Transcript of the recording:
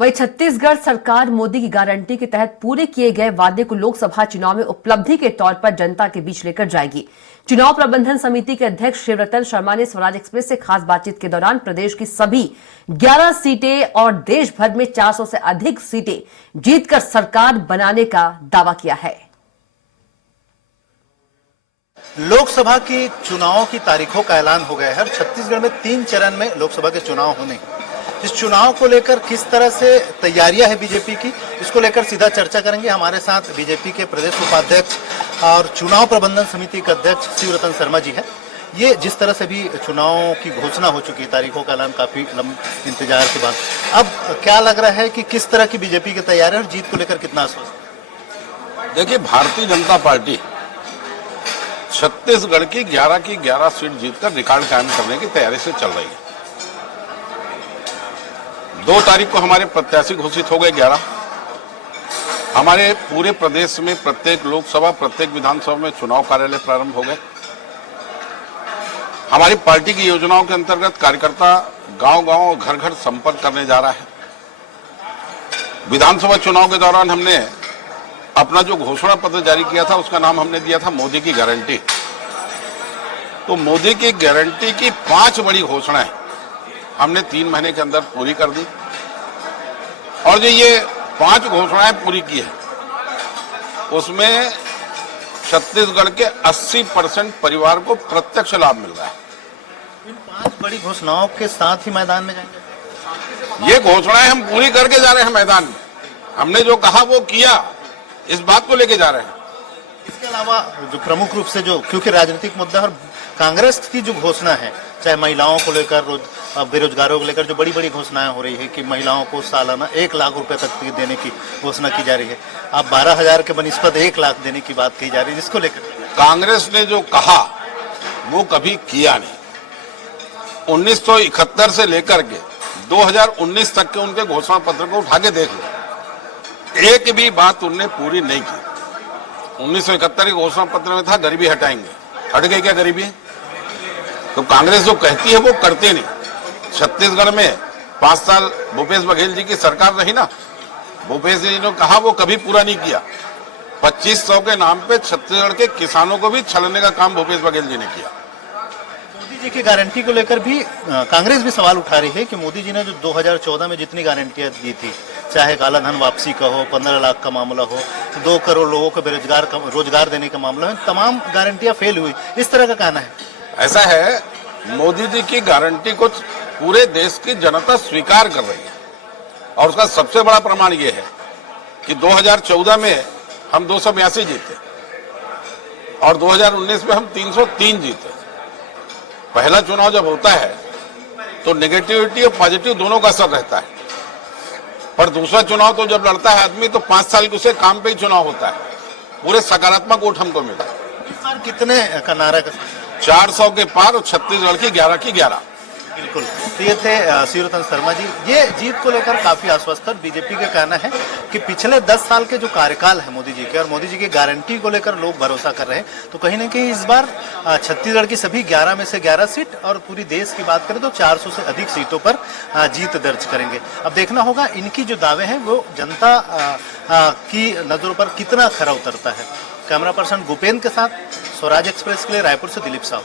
वहीं छत्तीसगढ़ सरकार मोदी की गारंटी के तहत पूरे किए गए वादे को लोकसभा चुनाव में उपलब्धि के तौर पर जनता के बीच लेकर जाएगी। चुनाव प्रबंधन समिति के अध्यक्ष शिवरतन शर्मा ने स्वराज एक्सप्रेस से खास बातचीत के दौरान प्रदेश की सभी 11 सीटें और देश भर में 400 से अधिक सीटें जीतकर सरकार बनाने का दावा किया है। लोकसभा की चुनावों की तारीखों का ऐलान हो गया है और छत्तीसगढ़ में 3 चरण में लोकसभा के चुनाव होने हैं। इस चुनाव को लेकर किस तरह से तैयारियां है बीजेपी की, इसको लेकर सीधा चर्चा करेंगे। हमारे साथ बीजेपी के प्रदेश उपाध्यक्ष और चुनाव प्रबंधन समिति के अध्यक्ष शिवरतन शर्मा जी है। ये जिस तरह से भी चुनावों की घोषणा हो चुकी है, तारीखों का ऐलान काफी लंबे इंतजार के बाद, अब क्या लग रहा है कि किस तरह की बीजेपी की तैयारी और जीत को लेकर कितना आश्वस्त? देखिए, भारतीय जनता पार्टी छत्तीसगढ़ की 11 सीट जीतकर रिकॉर्ड कायम करने की तैयारी से चल रही है। 2 तारीख को हमारे प्रत्याशी घोषित हो गए 11। हमारे पूरे प्रदेश में प्रत्येक लोकसभा, प्रत्येक विधानसभा में चुनाव कार्यालय प्रारंभ हो गए। हमारी पार्टी की योजनाओं के अंतर्गत कार्यकर्ता गांव-गांव, घर-घर संपर्क करने जा रहा है। विधानसभा चुनाव के दौरान हमने अपना जो घोषणा पत्र जारी किया था, उसका नाम हमने दिया था मोदी की गारंटी। तो मोदी की गारंटी की 5 बड़ी घोषणाएं हमने 3 महीने के अंदर पूरी कर दी और जो ये 5 घोषणाएं पूरी की है, उसमें छत्तीसगढ़ के 80% परिवार को प्रत्यक्ष लाभ मिल रहा है। इन 5 बड़ी घोषणाओं के साथ ही मैदान में जाएंगे। ये घोषणाएं हम पूरी करके जा रहे हैं मैदान में। हमने जो कहा वो किया, इस बात को लेके जा रहे हैं। इसके अलावा जो प्रमुख रूप से जो, क्योंकि राजनीतिक मुद्दा और कांग्रेस की जो घोषणा है, चाहे महिलाओं को लेकर, बेरोजगारों को लेकर जो बड़ी बड़ी घोषणाएं हो रही है कि महिलाओं को सालाना 1 लाख रुपए तक देने की घोषणा की जा रही है। अब 12,000 के बनिस्पत 1 लाख देने की बात कही जा रही है, जिसको लेकर कांग्रेस ने जो कहा वो कभी किया नहीं। 1971 से लेकर के 2019 तक के उनके घोषणा पत्र को उठा के देख लो, एक भी बात उनने पूरी नहीं की। 1971 के घोषणा पत्र में था गरीबी हटाएंगे, हट गई क्या गरीबी? तो कांग्रेस जो कहती है वो करते नहीं। छत्तीसगढ़ में 5 साल भूपेश बघेल जी की सरकार रही ना, भूपेश जी ने कहा वो कभी पूरा नहीं किया। 2500 के नाम पे छत्तीसगढ़ के किसानों को भी छलने का काम भूपेश बघेल जी ने किया। मोदी जी की गारंटी को लेकर भी कांग्रेस भी सवाल उठा रही है कि मोदी जी ने जो 2014 में जितनी गारंटियां दी थी, चाहे काला धन वापसी का हो, 15 लाख का मामला हो, 2 करोड़ लोगों को रोजगार देने का मामला हो, तमाम गारंटियां फेल हुई, इस तरह का कहना है। ऐसा है, मोदी जी की गारंटी को पूरे देश की जनता स्वीकार कर रही है और उसका सबसे बड़ा प्रमाण यह है कि 2014 में हम 282 जीते और 2019 में हम 303 जीते। पहला चुनाव जब होता है तो नेगेटिविटी और पॉजिटिव दोनों का असर रहता है, पर दूसरा चुनाव तो जब लड़ता है आदमी तो 5 साल के उसे काम पे ही चुनाव होता है। पूरे सकारात्मक वोट हमको मिला। इस बार कितने का नारा का? 400 के पार और छत्तीसगढ़ की 11 की 11। बिल्कुल। तो ये थे शिवरतन शर्मा जी। ये जीत को लेकर काफी आश्वस्त है। बीजेपी का कहना है कि पिछले 10 साल के जो कार्यकाल है मोदी जी के और मोदी जी की गारंटी को लेकर लोग भरोसा कर रहे हैं, तो कहीं ना कहीं इस बार छत्तीसगढ़ की सभी 11 में से 11 सीट और पूरी देश की बात करें तो 400 से अधिक सीटों पर जीत दर्ज करेंगे। अब देखना होगा इनकी जो दावे हैं वो जनता की नजरों पर कितना खरा उतरता है। कैमरा पर्सन भूपेंद्र के साथ स्वराज एक्सप्रेस के लिए रायपुर से दिलीप साहू।